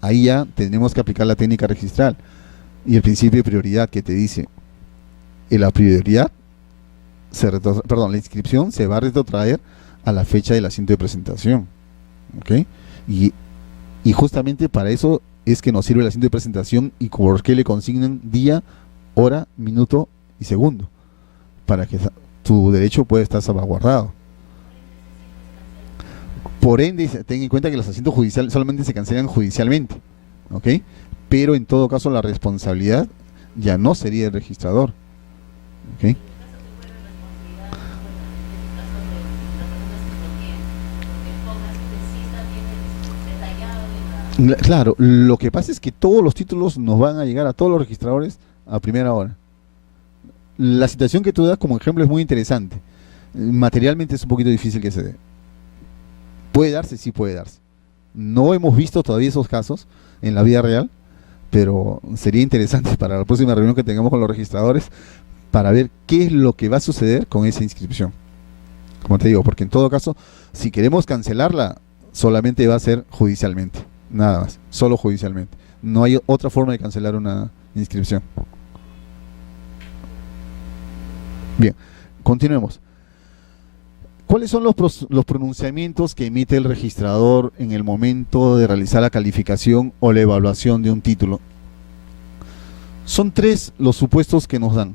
ahí ya tenemos que aplicar la técnica registral y el principio de prioridad que te dice, la prioridad, la inscripción se va a retrotraer a la fecha del asiento de presentación. ¿Ok? Y justamente para eso es que nos sirve el asiento de presentación y por qué le consignan día, hora, minuto y segundo, para que tu derecho pueda estar salvaguardado. Por ende, ten en cuenta que los asientos judiciales solamente se cancelan judicialmente, ¿ok? Pero en todo caso la responsabilidad ya no sería el registrador, ¿ok? Claro, lo que pasa es que todos los títulos nos van a llegar a todos los registradores a primera hora. La situación que tú das como ejemplo es muy interesante. Materialmente es un poquito difícil que se dé. Puede darse, sí puede darse. No hemos visto todavía esos casos en la vida real, pero sería interesante para la próxima reunión que tengamos con los registradores para ver qué es lo que va a suceder con esa inscripción. Como te digo, porque en todo caso, si queremos cancelarla, solamente va a ser judicialmente. Nada más, solo judicialmente. No hay otra forma de cancelar una inscripción. Bien, continuemos. ¿Cuáles son los pronunciamientos que emite el registrador en el momento de realizar la calificación o la evaluación de un título? Son tres los supuestos que nos dan.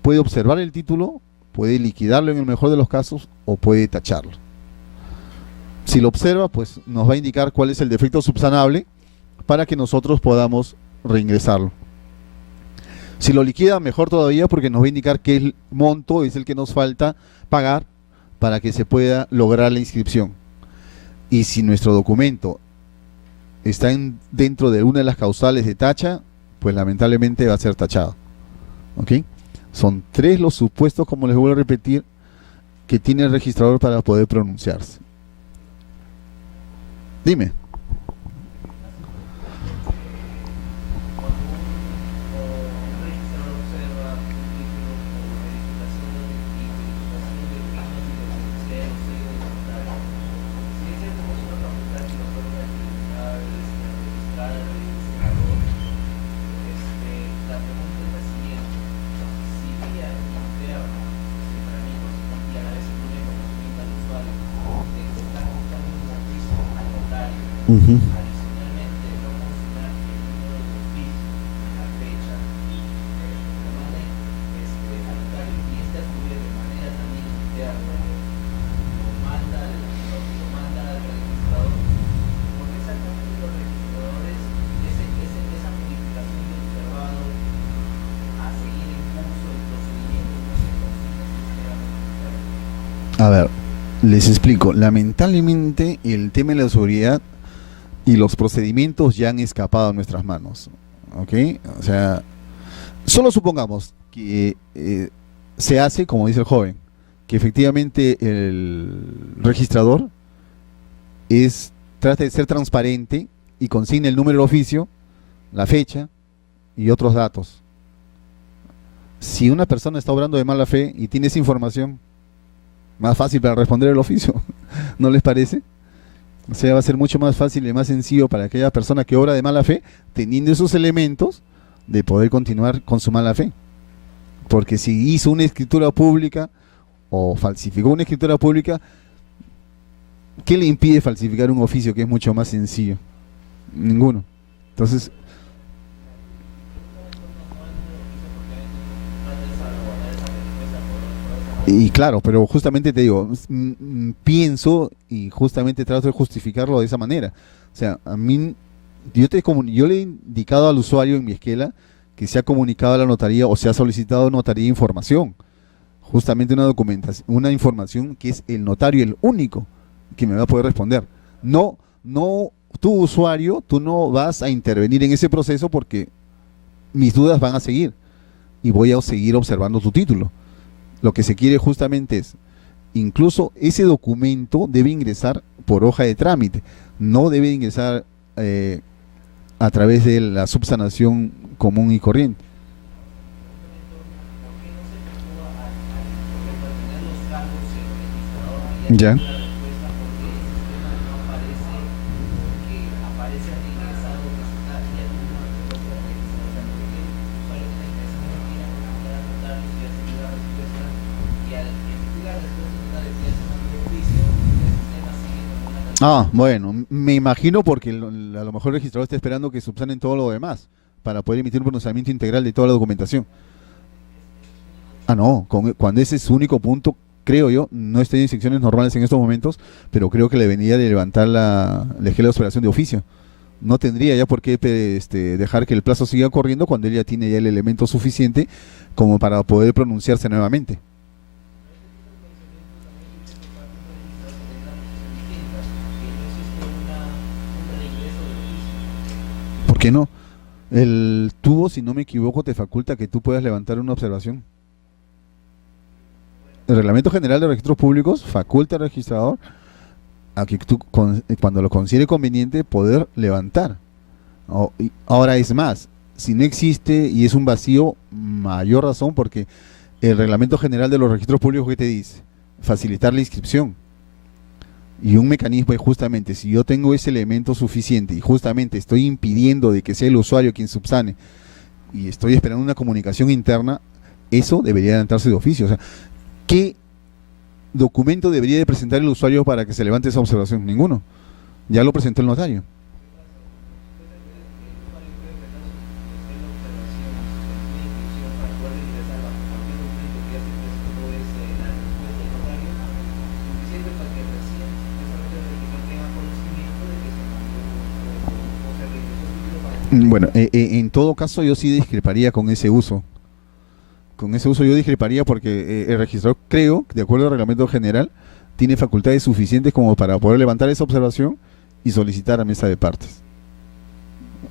Puede observar el título, puede liquidarlo en el mejor de los casos o puede tacharlo. Si lo observa, pues nos va a indicar cuál es el defecto subsanable para que nosotros podamos reingresarlo. Si lo liquida, mejor todavía, porque nos va a indicar qué el monto es el que nos falta pagar para que se pueda lograr la inscripción. Y si nuestro documento está dentro de una de las causales de tacha, pues lamentablemente va a ser tachado. ¿Ok? Son tres los supuestos, como les vuelvo a repetir, que tiene el registrador para poder pronunciarse. Dime. Ujú. A ver, les explico. Lamentablemente, el tema de la seguridad y los procedimientos ya han escapado a nuestras manos. ¿Ok? O sea, solo supongamos que se hace, como dice el joven, que efectivamente el registrador trata de ser transparente y consigne el número del oficio, la fecha y otros datos. Si una persona está obrando de mala fe y tiene esa información, más fácil para responder el oficio, ¿no les parece? O sea, va a ser mucho más fácil y más sencillo para aquella persona que obra de mala fe, teniendo esos elementos, de poder continuar con su mala fe. Porque si hizo una escritura pública o falsificó una escritura pública, ¿qué le impide falsificar un oficio que es mucho más sencillo? Ninguno. Entonces, y claro, pero justamente te digo, pienso y justamente trato de justificarlo de esa manera. O sea, a mí, yo le he indicado al usuario en mi esquela que se ha comunicado a la notaría o se ha solicitado a notaría información. Justamente una documentación, una información que es el notario el único que me va a poder responder. No, no, tu usuario, tú no vas a intervenir en ese proceso porque mis dudas van a seguir y voy a seguir observando tu título. Lo que se quiere justamente es, incluso ese documento debe ingresar por hoja de trámite, no debe ingresar a través de la subsanación común y corriente. Ya. Ah, bueno, me imagino porque a lo mejor el registrador está esperando que subsanen todo lo demás para poder emitir un pronunciamiento integral de toda la documentación. Ah, no, cuando ese es su único punto, creo yo, no estoy en secciones normales en estos momentos, pero creo que le venía de levantar la esquela de operación de oficio. No tendría ya por qué dejar que el plazo siga corriendo cuando él ya tiene ya el elemento suficiente como para poder pronunciarse nuevamente. ¿Por qué no? El tubo, si no me equivoco, te faculta que tú puedas levantar una observación. El Reglamento General de Registros Públicos faculta al registrador a que tú, cuando lo considere conveniente, poder levantar. Ahora es más, si no existe y es un vacío, mayor razón porque el Reglamento General de los Registros Públicos, ¿qué te dice? Facilitar la inscripción. Y un mecanismo es justamente, si yo tengo ese elemento suficiente y justamente estoy impidiendo de que sea el usuario quien subsane y estoy esperando una comunicación interna, eso debería adelantarse de oficio. O sea, ¿qué documento debería de presentar el usuario para que se levante esa observación? Ninguno. Ya lo presentó el notario. Bueno, en todo caso yo sí discreparía con ese uso. Con ese uso yo discreparía porque el registrador, creo, de acuerdo al reglamento general, tiene facultades suficientes como para poder levantar esa observación y solicitar a mesa de partes.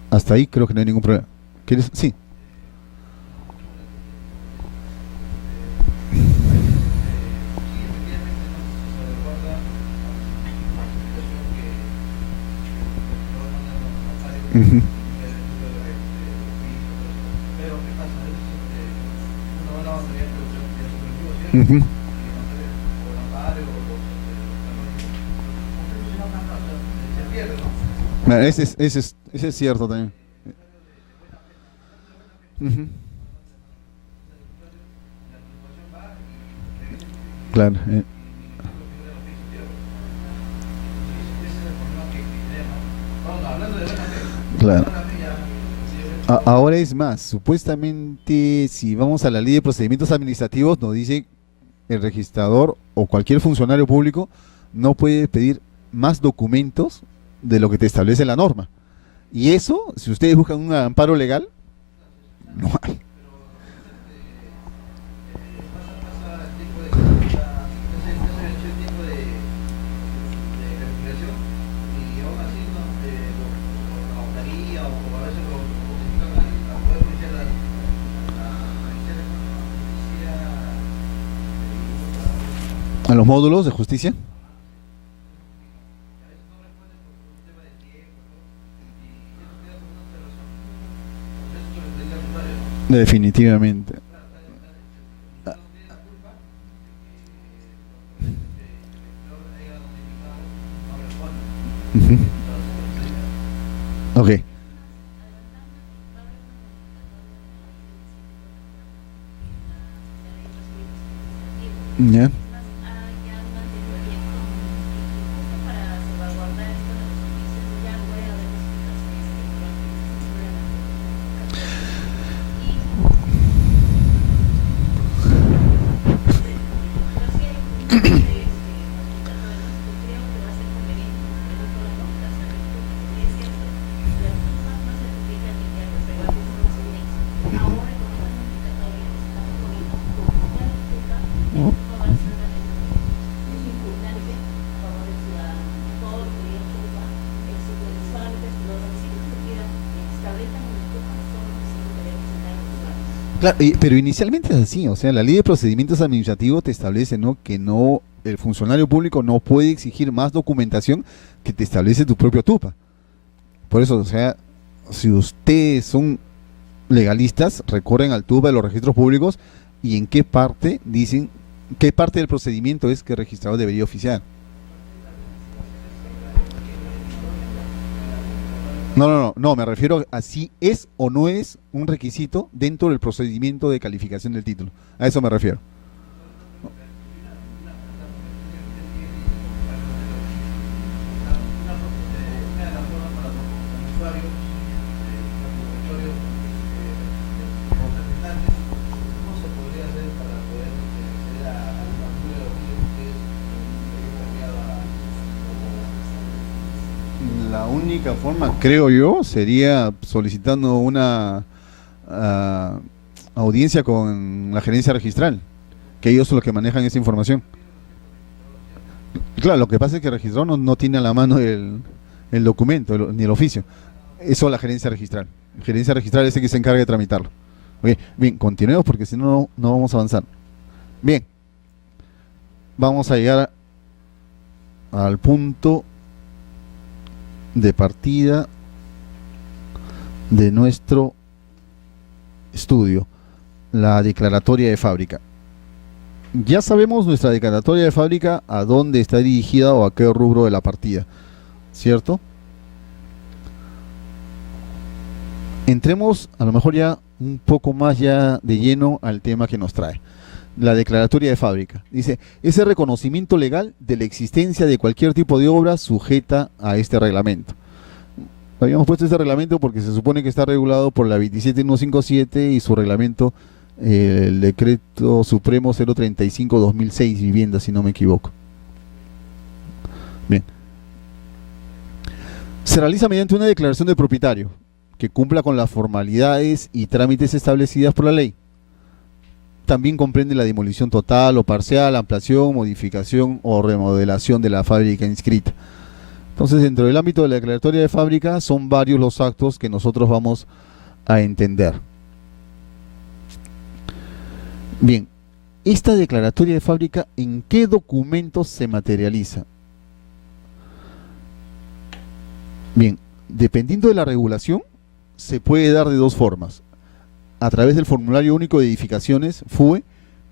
Hasta ahí creo que no hay ningún problema. ¿Quieres? Sí. Ujú. Ese es cierto también. Ujú. Claro, claro. Ahora es más, supuestamente si vamos a la ley de procedimientos administrativos nos dice el registrador o cualquier funcionario público no puede pedir más documentos de lo que te establece la norma. Y eso, si ustedes buscan un amparo legal, no hay. A los módulos de justicia. Definitivamente. Ujú. Ok. Ya. Claro, pero inicialmente es así, o sea, la ley de procedimientos administrativos te establece, ¿no? Que no, el funcionario público no puede exigir más documentación que te establece tu propio TUPA. Por eso, o sea, si ustedes son legalistas, recorren al TUPA de los registros públicos y en qué parte dicen, qué parte del procedimiento es que el registrador debería oficiar. No, me refiero a si es o no es un requisito dentro del procedimiento de calificación del título. A eso me refiero. La única forma, creo yo, sería solicitando una ah, audiencia con la gerencia registral, que ellos son los que manejan esa información. Claro, lo que pasa es que el registrador no tiene a la mano el documento ni el oficio. Eso la gerencia registral. La gerencia registral es el que se encarga de tramitarlo. Ok, bien, continuemos porque si no, no vamos a avanzar. Bien, vamos a llegar al punto de partida de nuestro estudio, la declaratoria de fábrica. Ya sabemos nuestra declaratoria de fábrica a dónde está dirigida o a qué rubro de la partida, ¿cierto? Entremos a lo mejor ya un poco más ya de lleno al tema que nos trae. La declaratoria de fábrica. Dice, es el reconocimiento legal de la existencia de cualquier tipo de obra sujeta a este reglamento. Habíamos puesto este reglamento porque se supone que está regulado por la 27157 y su reglamento, el decreto supremo 035-2006, vivienda, si no me equivoco. Bien. Se realiza mediante una declaración de propietario que cumpla con las formalidades y trámites establecidas por la ley. También comprende la demolición total o parcial, ampliación, modificación o remodelación de la fábrica inscrita. Entonces, dentro del ámbito de la declaratoria de fábrica, son varios los actos que nosotros vamos a entender. Bien, esta declaratoria de fábrica, ¿en qué documentos se materializa? Bien, dependiendo de la regulación, se puede dar de dos formas: a través del formulario único de edificaciones, FUE,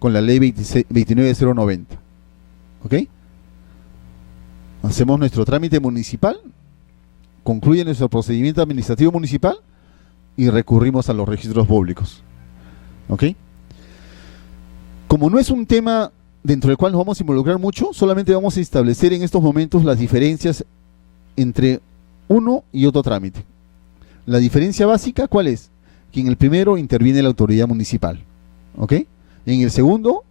con la ley 29090. ¿Ok? Hacemos nuestro trámite municipal, concluye nuestro procedimiento administrativo municipal y recurrimos a los registros públicos. ¿Ok? Como no es un tema dentro del cual nos vamos a involucrar mucho, solamente vamos a establecer en estos momentos las diferencias entre uno y otro trámite. La diferencia básica, ¿cuál es? Que en el primero interviene la autoridad municipal. ¿Ok? En el segundo,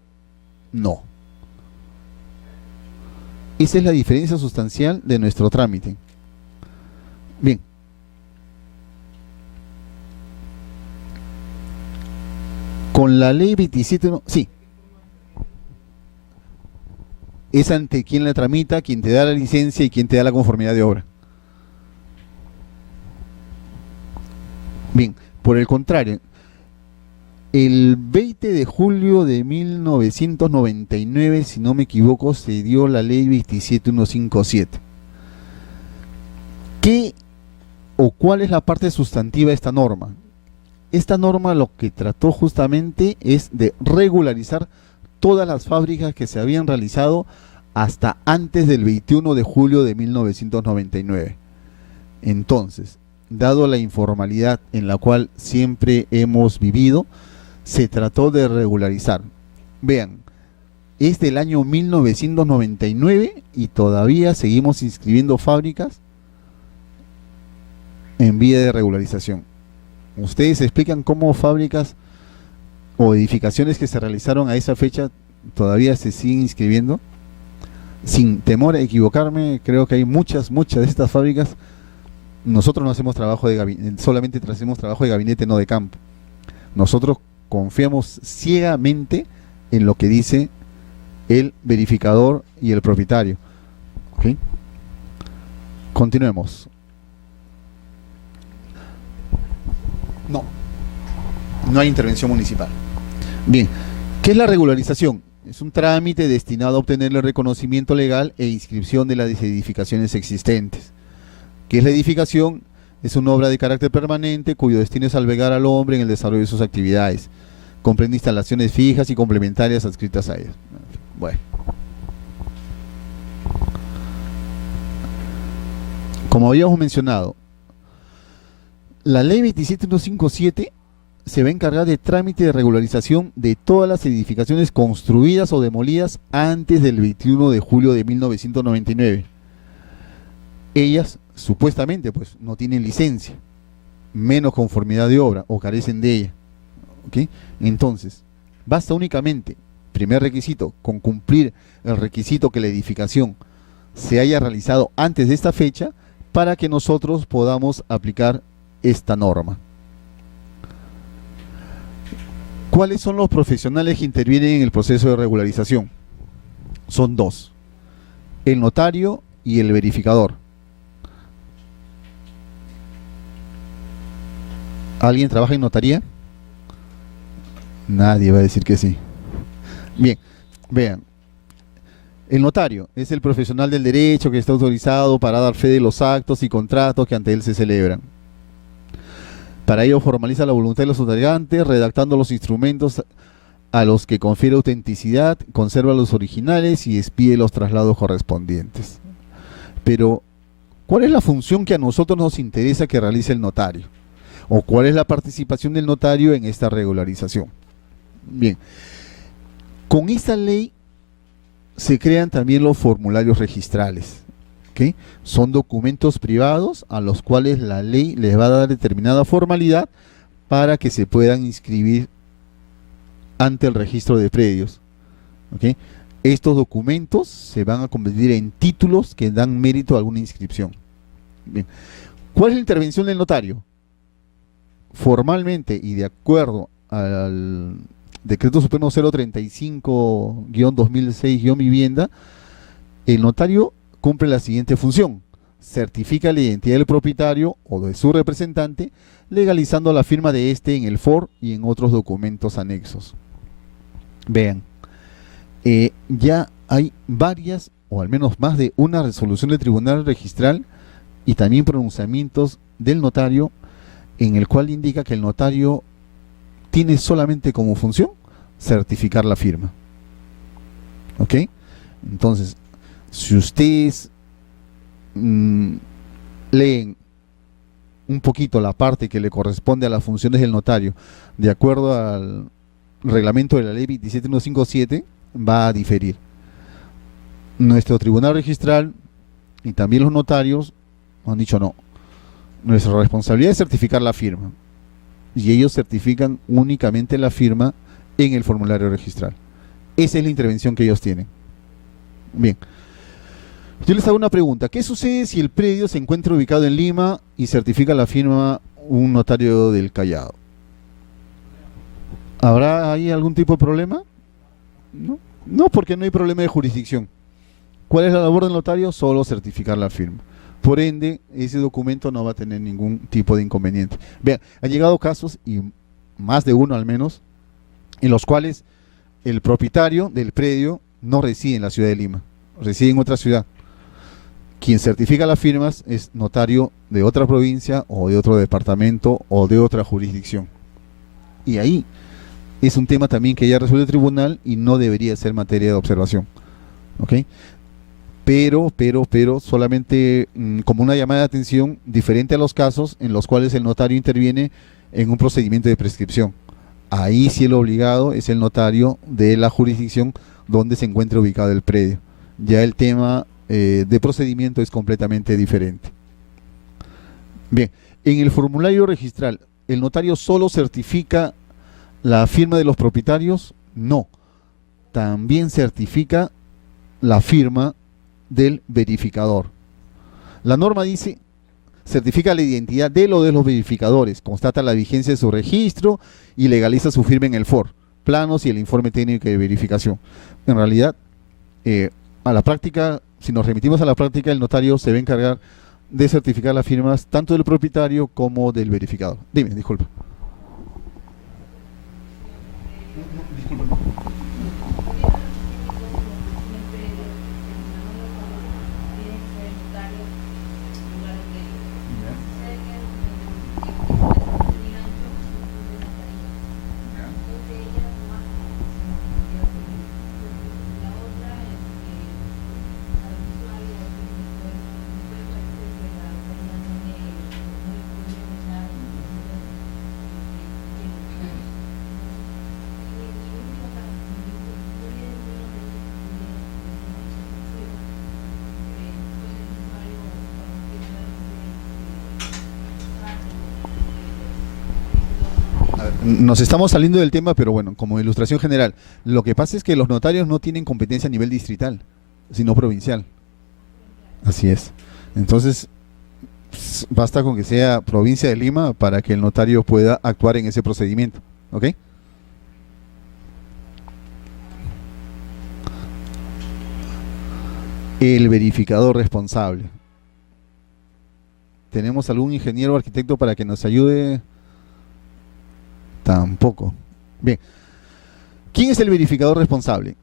no. Esa es la diferencia sustancial de nuestro trámite. Bien. Con la ley 27, sí. Es ante quien la tramita, quien te da la licencia y quien te da la conformidad de obra. Bien, por el contrario, el 20 de julio de 1999, si no me equivoco, se dio la ley 27157. ¿Qué o cuál es la parte sustantiva de esta norma? Esta norma lo que trató justamente es de regularizar todas las fábricas que se habían realizado hasta antes del 21 de julio de 1999. Entonces, dado la informalidad en la cual siempre hemos vivido, se trató de regularizar. Vean, es del año 1999 y todavía seguimos inscribiendo fábricas en vía de regularización. Ustedes explican cómo fábricas o edificaciones que se realizaron a esa fecha todavía se siguen inscribiendo. Sin temor a equivocarme, creo que hay muchas de estas fábricas. Nosotros no hacemos trabajo de gabinete, solamente hacemos trabajo de gabinete, no de campo. Nosotros confiamos ciegamente en lo que dice el verificador y el propietario. ¿Ok? Continuemos. No hay intervención municipal. Bien, ¿qué es la regularización? Es un trámite destinado a obtener el reconocimiento legal e inscripción de las edificaciones existentes. ¿Qué es la edificación? Es una obra de carácter permanente cuyo destino es albergar al hombre en el desarrollo de sus actividades. Comprende instalaciones fijas y complementarias adscritas a ellas. Bueno. Como habíamos mencionado, la ley 27157 se va a encargar de trámite de regularización de todas las edificaciones construidas o demolidas antes del 21 de julio de 1999. Ellas, supuestamente, pues, no tienen licencia, menos conformidad de obra o carecen de ella. ¿Ok? Entonces, basta únicamente, primer requisito, con cumplir el requisito que la edificación se haya realizado antes de esta fecha para que nosotros podamos aplicar esta norma. ¿Cuáles son los profesionales que intervienen en el proceso de regularización? Son dos: el notario y el verificador. ¿Alguien trabaja en notaría? Nadie va a decir que sí. Bien, vean. El notario es el profesional del derecho que está autorizado para dar fe de los actos y contratos que ante él se celebran. Para ello formaliza la voluntad de los notariantes, redactando los instrumentos a los que confiere autenticidad, conserva los originales y expide los traslados correspondientes. Pero, ¿cuál es la función que a nosotros nos interesa que realice el notario? ¿O cuál es la participación del notario en esta regularización? Bien, con esta ley se crean también los formularios registrales. ¿Okay? Son documentos privados a los cuales la ley les va a dar determinada formalidad para que se puedan inscribir ante el registro de predios. ¿Okay? Estos documentos se van a convertir en títulos que dan mérito a alguna inscripción. Bien. ¿Cuál es la intervención del notario? Formalmente y de acuerdo al Decreto Supremo 035-2006-vivienda, el notario cumple la siguiente función: certifica la identidad del propietario o de su representante, legalizando la firma de éste en el FOR y en otros documentos anexos. Vean, ya hay varias, o al menos más de una resolución del Tribunal Registral y también pronunciamientos del notario en el cual indica que el notario tiene solamente como función certificar la firma. ¿Ok? Entonces, si ustedes leen un poquito la parte que le corresponde a las funciones del notario, de acuerdo al reglamento de la ley 27157, va a diferir. Nuestro tribunal registral y también los notarios han dicho no. Nuestra responsabilidad es certificar la firma. Y ellos certifican únicamente la firma en el formulario registral. Esa es la intervención que ellos tienen. Bien. Yo les hago una pregunta. ¿Qué sucede si el predio se encuentra ubicado en Lima y certifica la firma un notario del Callao? ¿Habrá ahí algún tipo de problema? No, no, porque no hay problema de jurisdicción. ¿Cuál es la labor del notario? Solo certificar la firma. Por ende, ese documento no va a tener ningún tipo de inconveniente. Vean, han llegado casos, y más de uno al menos, en los cuales el propietario del predio no reside en la ciudad de Lima, reside en otra ciudad. Quien certifica las firmas es notario de otra provincia o de otro departamento o de otra jurisdicción. Y ahí es un tema también que ya resuelve el tribunal y no debería ser materia de observación. ¿Ok? Pero, solamente como una llamada de atención diferente a los casos en los cuales el notario interviene en un procedimiento de prescripción. Ahí sí el obligado es el notario de la jurisdicción donde se encuentra ubicado el predio. Ya el tema de procedimiento es completamente diferente. Bien, en el formulario registral, ¿el notario solo certifica la firma de los propietarios? No, también certifica la firma del verificador. La norma dice, certifica la identidad de o de los verificadores, constata la vigencia de su registro y legaliza su firma en el FOR, planos y el informe técnico de verificación. En realidad, a la práctica, si nos remitimos a la práctica, el notario se va a encargar de certificar las firmas tanto del propietario como del verificador. Dime, disculpa. Nos estamos saliendo del tema, pero bueno, como ilustración general, lo que pasa es que los notarios no tienen competencia a nivel distrital, sino provincial. Así es. Entonces, basta con que sea provincia de Lima para que el notario pueda actuar en ese procedimiento. ¿Ok? El verificador responsable. ¿Tenemos algún ingeniero o arquitecto para que nos ayude? Tampoco. Bien. ¿Quién es el verificador responsable?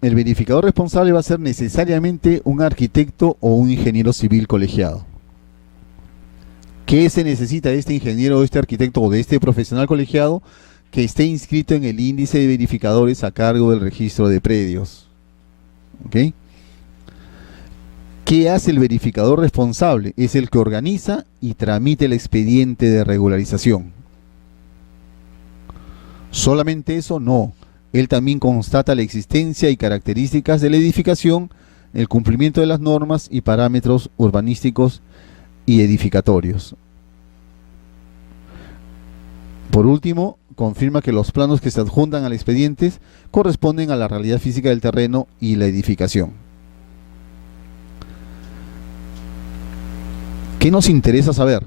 El verificador responsable va a ser necesariamente un arquitecto o un ingeniero civil colegiado. ¿Qué se necesita de este ingeniero, de este arquitecto o de este profesional colegiado? Que esté inscrito en el índice de verificadores a cargo del registro de predios. ¿Ok? ¿Qué hace el verificador responsable? Es el que organiza y tramite el expediente de regularización. ¿Solamente eso? No. Él también constata la existencia y características de la edificación, el cumplimiento de las normas y parámetros urbanísticos y edificatorios. Por último, confirma que los planos que se adjuntan al expediente corresponden a la realidad física del terreno y la edificación. ¿Qué nos interesa saber?